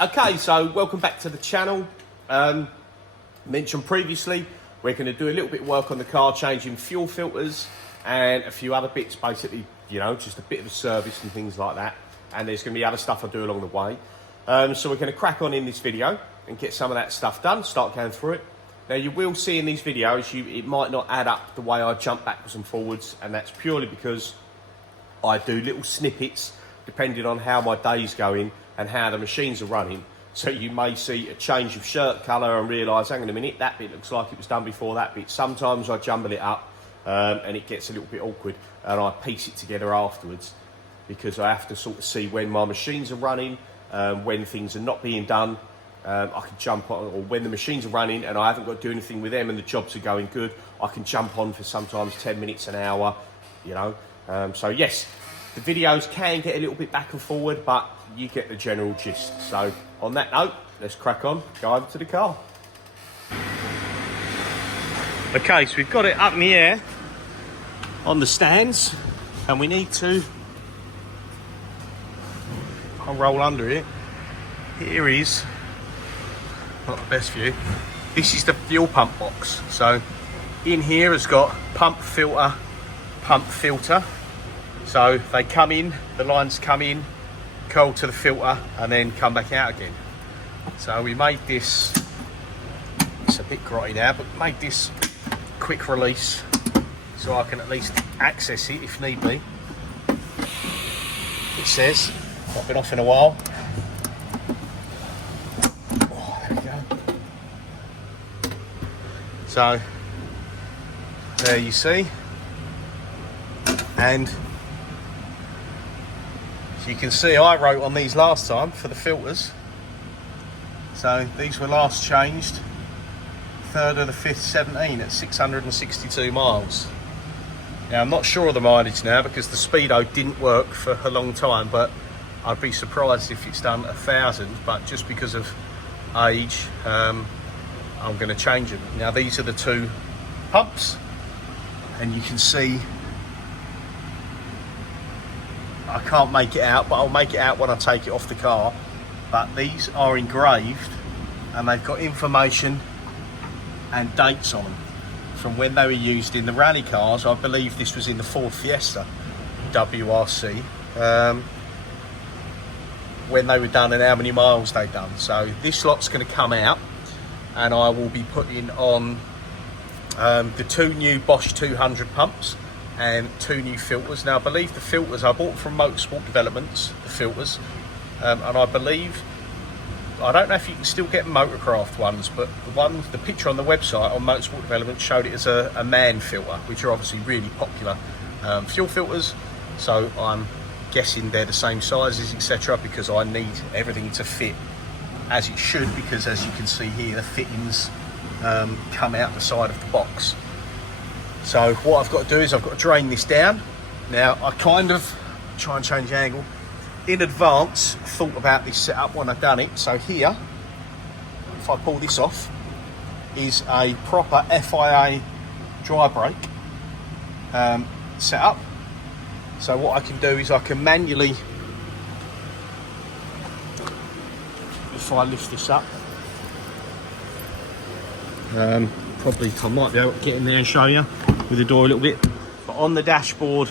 Okay, so welcome back to the channel. Mentioned previously, we're going to do a little bit of work on the car, changing fuel filters and a few other bits, basically, you know, just a bit of a service and things like that. And there's going to be other stuff I do along the way. So we're going to crack on in this video and get some of that stuff done, start going through it. Now you will see in these videos, it might not add up the way I jump backwards and forwards, and that's purely because I do little snippets depending on how my day's going and how the machines are running. So you may see a change of shirt colour and realise, hang on a minute, that bit looks like it was done before that bit. Sometimes I jumble it up and it gets a little bit awkward, and I piece it together afterwards because I have to sort of see when my machines are running, when things are not being done. I can jump on, or when the machines are running and I haven't got to do anything with them and the jobs are going good, I can jump on for sometimes 10 minutes, an hour, you know. So yes, the videos can get a little bit back and forward, but you get the general gist. So on that note, let's crack on, go over to the car. Okay, so we've got it up in the air on the stands, and we need to, I'll roll under it. Here is, not the best view, this is the fuel pump box. So in here has got pump filter. So they come in, the lines come in, curl to the filter and then come back out again. So we made this, it's a bit grotty now, but made this quick release so I can at least access it if need be. It says, not been off in a while. Oh, there we go. So there you see. And as you can see, I wrote on these last time for the filters. So these were last changed 3rd of the 5th 17 at 662 miles. Now I'm not sure of the mileage now because the speedo didn't work for a long time, but I'd be surprised if it's done 1,000. But just because of age, I'm going to change them. Now these are the two pumps, and you can see I can't make it out, but I'll make it out when I take it off the car. But these are engraved and they've got information and dates on them from when they were used in the rally cars. I believe this was in the Ford Fiesta WRC, when they were done and how many miles they'd done. So this lot's going to come out and I will be putting on the two new Bosch 200 pumps and two new filters. Now I believe the filters I bought from Motorsport Developments, the filters, and I believe, I don't know if you can still get Motorcraft ones, but the picture on the website on Motorsport Development showed it as a man filter, which are obviously really popular fuel filters. So I'm guessing they're the same sizes, etc., because I need everything to fit as it should, because as you can see here, the fittings come out the side of the box. So what I've got to do is I've got to drain this down. Now I kind of try and change the angle. In advance, thought about this setup when I've done it. So here, if I pull this off, is a proper FIA dry brake setup. So what I can do is I can manually, if I lift this up, probably I might be able to get in there and show you with the door a little bit, but on the dashboard,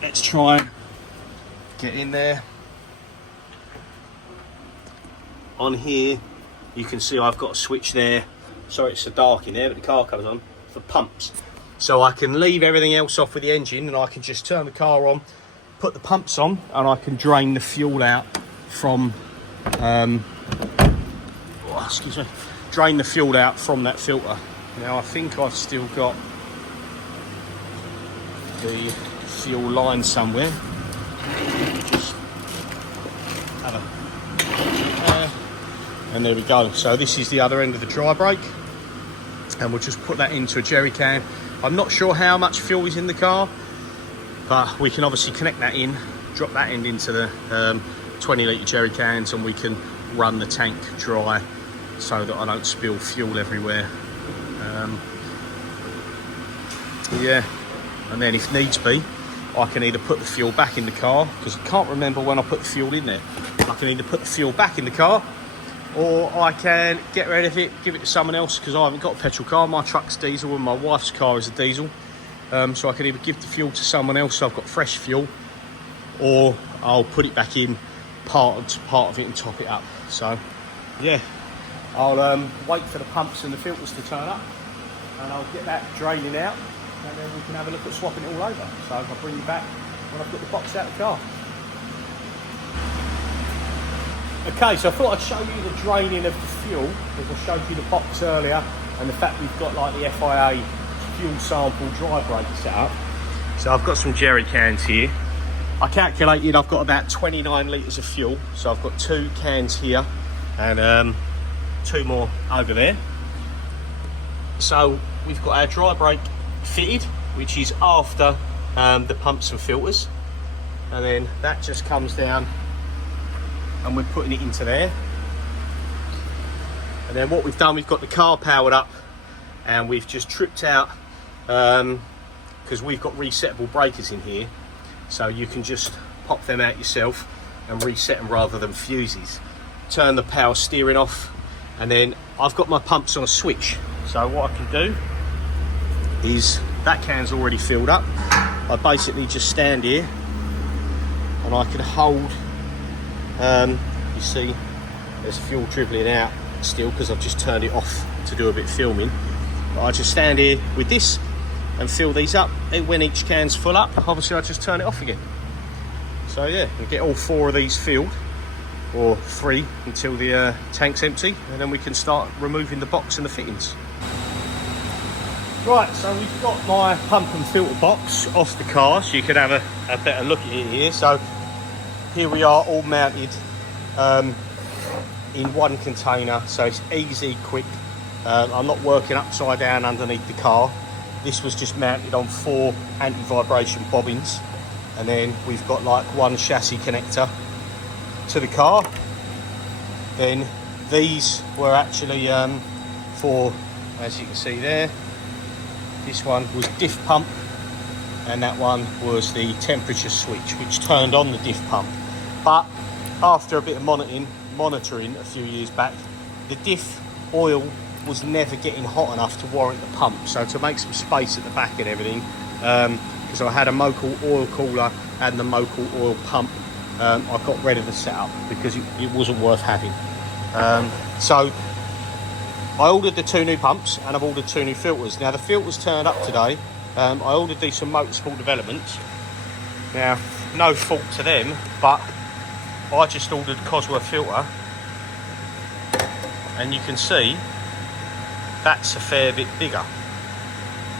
let's try and get in there. On here you can see I've got a switch there, sorry it's so dark in there but the car colour's on, for pumps. So I can leave everything else off with the engine and I can just turn the car on, put the pumps on, and I can drain the fuel out from drain the fuel out from that filter. Now I think I've still got the fuel line somewhere. Just have a, and there we go. So this is the other end of the dry brake, and we'll just put that into a jerry can. I'm not sure how much fuel is in the car, but we can obviously connect that in, drop that end into the 20 litre jerry cans, and we can run the tank dry so that I don't spill fuel everywhere. Yeah, and then if needs be, I can either put the fuel back in the car, because I can't remember when I put the fuel in there. I can either put the fuel back in the car, or I can get rid of it, give it to someone else, because I haven't got a petrol car. My truck's diesel and my wife's car is a diesel. So I can either give the fuel to someone else so I've got fresh fuel, or I'll put it back in part of it and top it up. So yeah, I'll wait for the pumps and the filters to turn up, and I'll get that draining out, and then we can have a look at swapping it all over. So I'll bring you back when I've got the box out of the car. Okay, so I thought I'd show you the draining of the fuel, because I showed you the box earlier, and the fact we've got like the FIA fuel sample dry brake set up. So I've got some jerry cans here. I calculated I've got about 29 litres of fuel, so I've got 2 cans here and 2 more over there. So we've got our dry brake fitted, which is after the pumps and filters, and then that just comes down and we're putting it into there. And then what we've done, we've got the car powered up, and we've just tripped out, because we've got resettable breakers in here, so you can just pop them out yourself and reset them rather than fuses. Turn the power steering off, and then I've got my pumps on a switch. So what I can do is, that can's already filled up. I basically just stand here and I can hold, you see there's fuel dribbling out still because I've just turned it off to do a bit of filming. But I just stand here with this and fill these up, and when each can's full up, obviously I just turn it off again. So yeah, we get all 4 of these filled, or 3 until the tank's empty, and then we can start removing the box and the fittings. Right, so we've got my pump and filter box off the car, so you can have a better look at it here. So here we are, all mounted in one container, so it's easy, quick. I'm not working upside down underneath the car. This was just mounted on 4 anti-vibration bobbins, and then we've got like 1 chassis connector to the car. Then these were actually for, as you can see there, this one was diff pump, and that one was the temperature switch, which turned on the diff pump. But after a bit of monitoring a few years back, the diff oil was never getting hot enough to warrant the pump. So to make some space at the back and everything, because I had a Mokel oil cooler and the Mokel oil pump, I got rid of the setup because it wasn't worth having. So I ordered the 2 new pumps, and I've ordered 2 new filters. Now the filters turned up today. I ordered these from Motorsport Developments. Now, no fault to them, but I just ordered Cosworth filter, and you can see that's a fair bit bigger.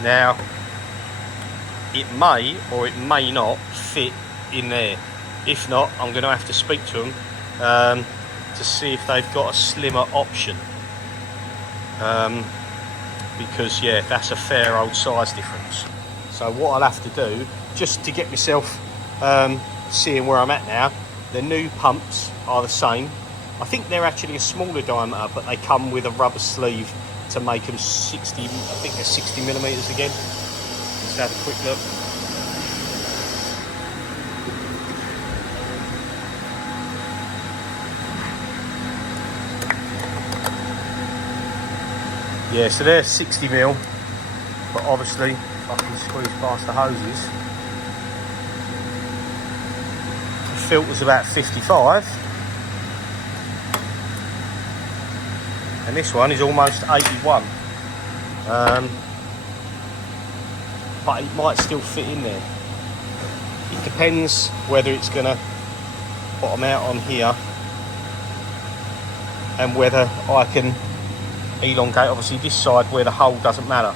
Now, it may or it may not fit in there. If not, I'm going to have to speak to them to see if they've got a slimmer option. Because yeah, that's a fair old size difference. So what I'll have to do, just to get myself seeing where I'm at now, the new pumps are the same. I think they're actually a smaller diameter, but they come with a rubber sleeve to make them 60, I think they're 60 millimeters again. Let's have a quick look. Yeah, so they're 60 mil, but obviously if I can squeeze past the hoses, the filter's about 55, and this one is almost 81, but it might still fit in there. It depends whether it's going to bottom out on here and whether I can elongate, obviously this side where the hole doesn't matter,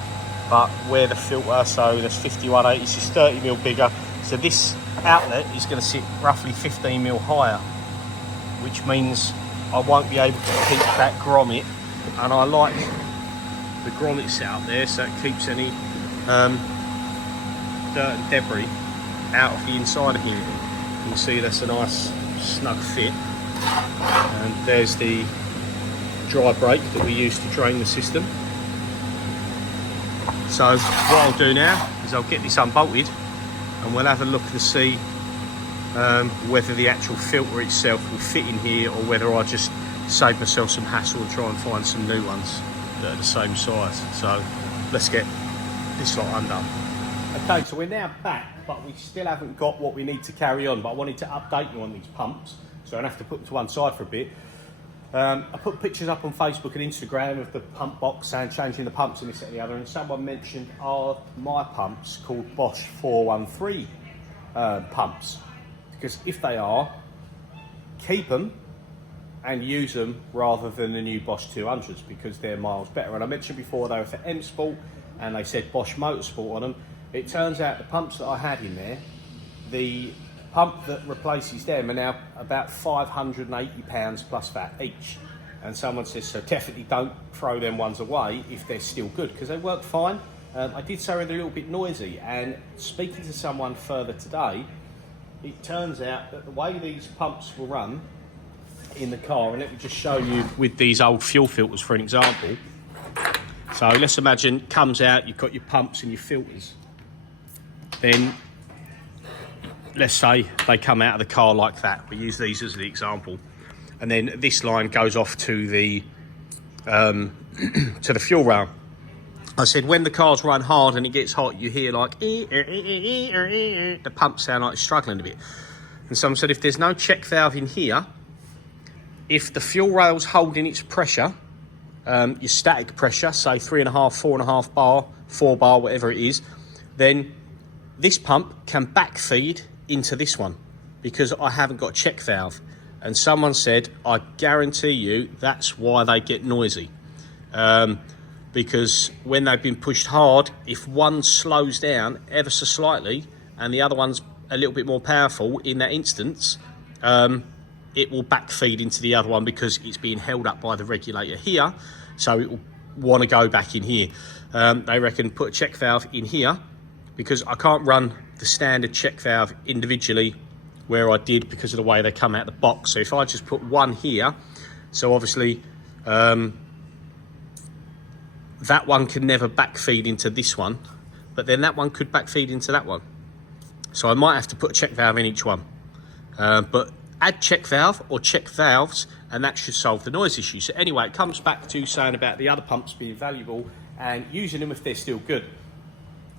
but where the filter, so there's 51/8, this is 30 mil bigger, so this outlet is going to sit roughly 15 mil higher, which means I won't be able to keep that grommet, and I like the grommet set up there so it keeps any dirt and debris out of the inside of here. You can see that's a nice snug fit, and there's the dry brake that we use to drain the system. So what I'll do now is I'll get this unbolted, and we'll have a look and see whether the actual filter itself will fit in here or whether I just save myself some hassle and try and find some new ones that are the same size. So let's get this lot undone. Okay, so we're now back, but we still haven't got what we need to carry on, but I wanted to update you on these pumps, so I don't have to put them to one side for a bit. I put pictures up on Facebook and Instagram of the pump box and changing the pumps and this and the other, and someone mentioned, are my pumps called Bosch 413 pumps? Because if they are, keep them and use them rather than the new Bosch 200s, because they're miles better. And I mentioned before they were for M Sport and they said Bosch Motorsport on them. It turns out the pumps that I had in there, the pump that replaces them are now about £580 plus VAT each. And someone says, so definitely don't throw them ones away if they're still good, because they work fine. I did say they're a little bit noisy, and speaking to someone further today, it turns out that the way these pumps will run in the car, and let me just show you with these old fuel filters for an example. So let's imagine comes out, you've got your pumps and your filters. Then let's say they come out of the car like that. We use these as the example. And then this line goes off to the to the fuel rail. I said when the cars run hard and it gets hot, you hear like the pump sound like it's struggling a bit. And someone said if there's no check valve in here, if the fuel rail's holding its pressure, your static pressure, say 3.5, 4.5 bar, 4 bar, whatever it is, then this pump can backfeed into this one because I haven't got a check valve. And someone said, I guarantee you that's why they get noisy. Because when they've been pushed hard, if one slows down ever so slightly and the other one's a little bit more powerful in that instance, it will backfeed into the other one because it's being held up by the regulator here, so it will want to go back in here. They reckon put a check valve in here because I can't run the standard check valve individually where I did because of the way they come out the box. So if I just put one here, so obviously that one can never backfeed into this one, but then that one could backfeed into that one. So I might have to put a check valve in each one. But add check valve or check valves and that should solve the noise issue. So anyway, it comes back to saying about the other pumps being valuable and using them if they're still good.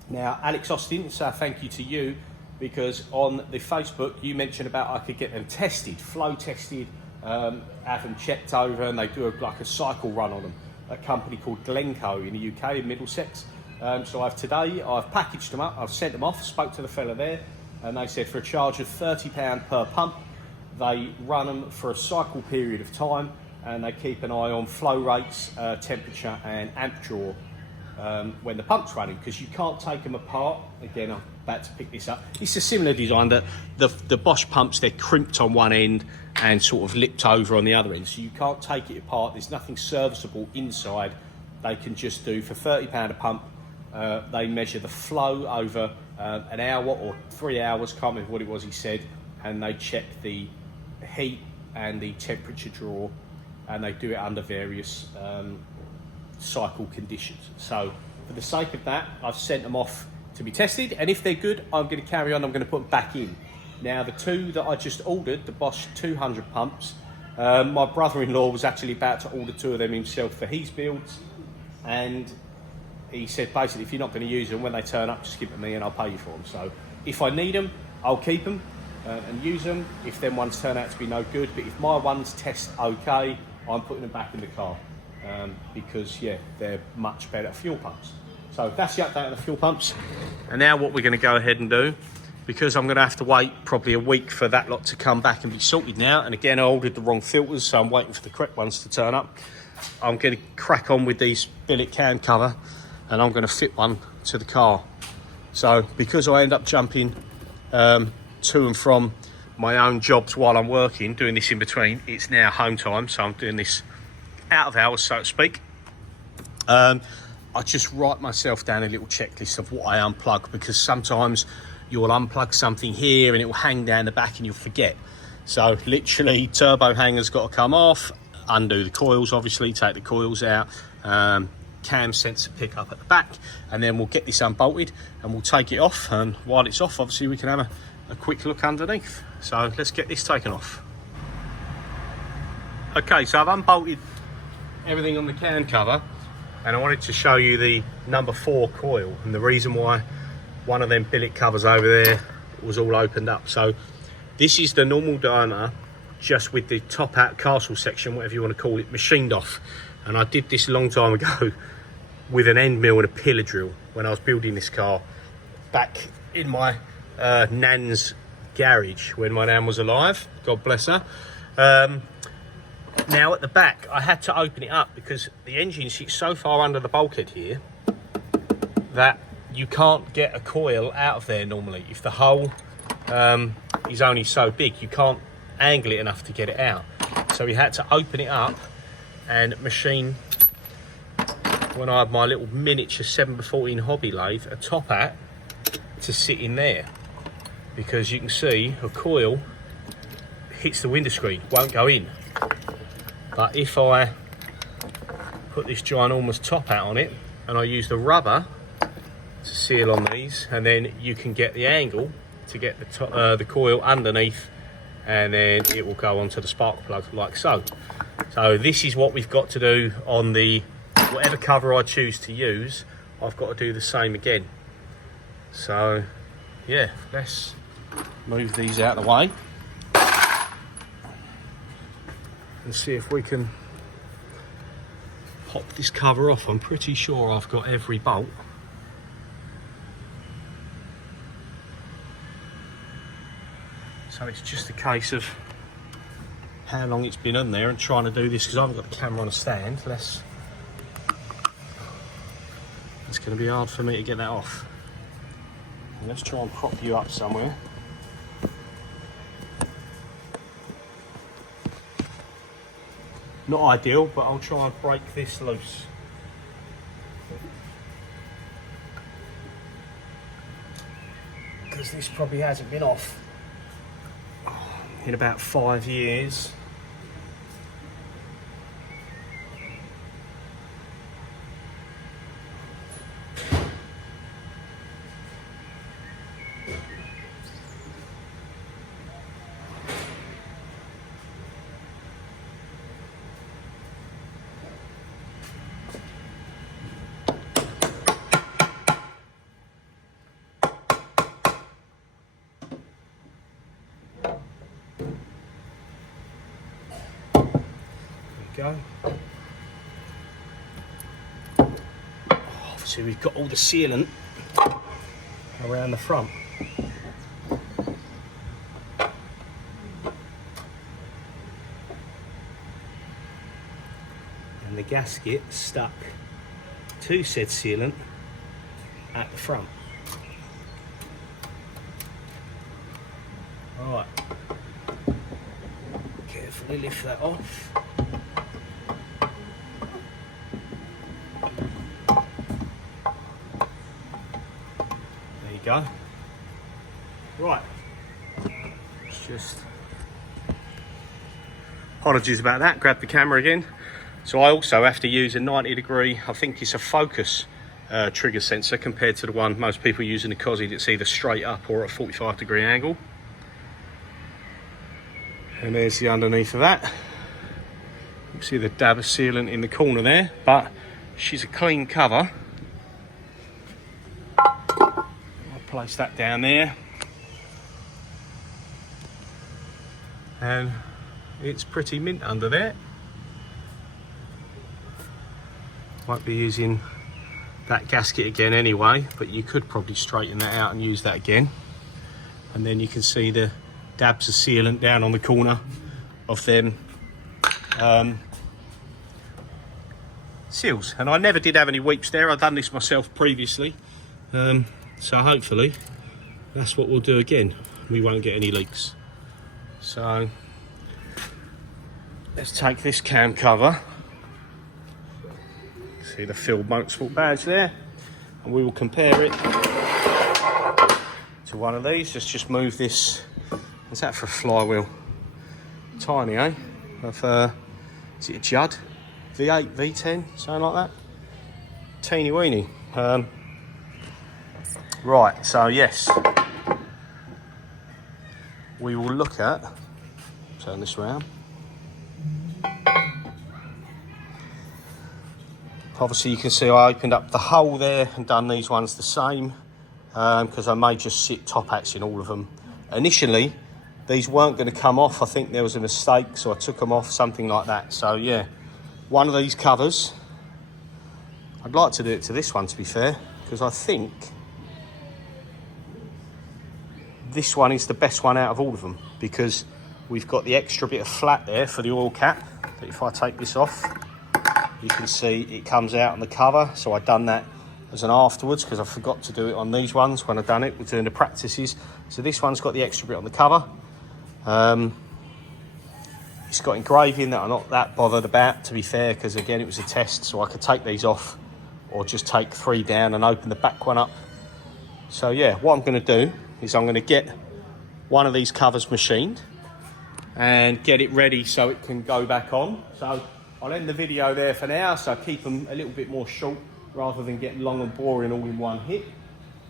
Now, Alex Austin, so thank you to you, because on the Facebook you mentioned about I could get them tested, flow tested, have them checked over, and they do like a cycle run on them. A company called Glencoe in the UK, in Middlesex. So I've packaged them up, I've sent them off, spoke to the fella there, and they said for a charge of £30 per pump, they run them for a cycle period of time, and they keep an eye on flow rates, temperature and amp draw when the pump's running, because you can't take them apart. Again, I'm about to pick this up. It's a similar design that the Bosch pumps, they're crimped on one end and sort of lipped over on the other end, so you can't take it apart. There's nothing serviceable inside. They can just do for £30 a pump. They measure the flow over an hour or 3 hours, can't remember what it was he said, and they check the heat and the temperature draw, and they do it under various cycle conditions. So for the sake of that, I've sent them off to be tested, and if they're good, I'm going to carry on. I'm going to put them back in. Now, the two that I just ordered, the Bosch 200 pumps, my brother-in-law was actually about to order 2 of them himself for his builds, and he said basically if you're not going to use them, when they turn up, just give them to me and I'll pay you for them. So if I need them, I'll keep them and use them if them ones turn out to be no good. But if my ones test okay, I'm putting them back in the car because yeah, they're much better fuel pumps. So that's the update on the fuel pumps. And now what we're going to go ahead and do, because I'm going to have to wait probably a week for that lot to come back and be sorted now, and again I ordered the wrong filters, so I'm waiting for the correct ones to turn up. I'm going to crack on with these billet can cover, and I'm going to fit one to the car. So because I end up jumping to and from my own jobs while I'm working, doing this in between, it's now home time, so I'm doing this out of hours, so to speak. I just write myself down a little checklist of what I unplug, because sometimes you'll unplug something here and it will hang down the back and you'll forget. So literally, turbo hanger's got to come off, undo the coils, obviously, take the coils out, cam sensor pick up at the back, and then we'll get this unbolted and we'll take it off. And while it's off, obviously we can have a quick look underneath. So let's get this taken off. Okay, so I've unbolted everything on the can cover, and I wanted to show you the number 4 coil, and the reason why one of them billet covers over there was all opened up. So this is the normal diameter, just with the top out castle section, whatever you want to call it, machined off. And I did this a long time ago with an end mill and a pillar drill when I was building this car back in my nan's garage when my nan was alive, God bless her. Now at the back I had to open it up because the engine sits so far under the bulkhead here that you can't get a coil out of there normally. If the hole is only so big, you can't angle it enough to get it out. So we had to open it up and machine, when I had my little miniature 7x14 hobby lathe, a top hat to sit in there, because you can see a coil hits the window screen, won't go in. But if I put this ginormous top hat on it and I use the rubber to seal on these, and then you can get the angle to get the coil underneath, and then it will go onto the spark plug like so. So this is what we've got to do on the whatever cover I choose to use. I've got to do the same again. So yeah, let's move these out of the way and see if we can pop this cover off. I'm pretty sure I've got every bolt. So it's just a case of how long it's been on there and trying to do this, because I haven't got the camera on a stand. It's going to be hard for me to get that off. And let's try and prop you up somewhere. Not ideal, but I'll try and break this loose. Because this probably hasn't been off in about 5 years. Go. Obviously we've got all the sealant around the front. And the gasket stuck to said sealant at the front. Alright, carefully lift that off. Go. Right, it's just, apologies about that, grab the camera again. So I also have to use a 90°, I think it's a focus trigger sensor, compared to the one most people use in the Cosy that's either straight up or at a 45° angle. And there's the underneath of that. You can see the dab of sealant in the corner there, but she's a clean cover. Place that down there, and it's pretty mint under there. Won't be using that gasket again anyway, but you could probably straighten that out and use that again. And then you can see the dabs of sealant down on the corner of them seals. And I never did have any weeps there. I've done this myself previously. So hopefully that's what we'll do again. We won't get any leaks. So let's take this cam cover. See the Field Motorsport badge there, and we will compare it to one of these. Let's just move this. What's that for a flywheel? Tiny, eh? Of is it a Judd? V8, V10, something like that. Teeny weeny. Right, so yes, we will look at, turn this around. Obviously you can see I opened up the hole there and done these ones the same, because I may just sit top hats in all of them. Initially, these weren't going to come off. I think there was a mistake, so I took them off, something like that. So yeah, one of these covers, I'd like to do it to this one, to be fair, because I think this one is the best one out of all of them, because we've got the extra bit of flat there for the oil cap. But if I take this off, you can see it comes out on the cover. So I've done that as an afterwards, because I forgot to do it on these ones when I've done it. We're doing the practices. So this one's got the extra bit on the cover. It's got engraving that I'm not that bothered about, to be fair, because again it was a test, so I could take these off or just take 3 down and open the back one up. So yeah, what I'm going to do is I'm going to get one of these covers machined and get it ready so it can go back on. So I'll end the video there for now, so keep them a little bit more short rather than getting long and boring all in one hit.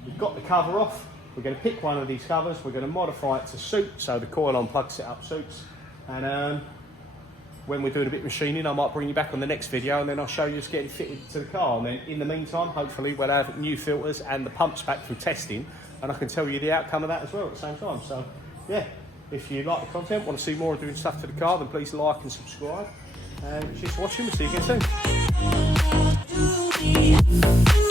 We've got the cover off. We're going to pick one of these covers. We're going to modify it to suit, so the coil on plug setup suits. And when we're doing a bit of machining, I might bring you back on the next video, and then I'll show you it's getting fitted to the car. And then in the meantime, hopefully we'll have new filters and the pumps back from testing, and I can tell you the outcome of that as well at the same time. So yeah, if you like the content, want to see more of doing stuff to the car, then please like and subscribe. And cheers for watching. We'll see you again soon.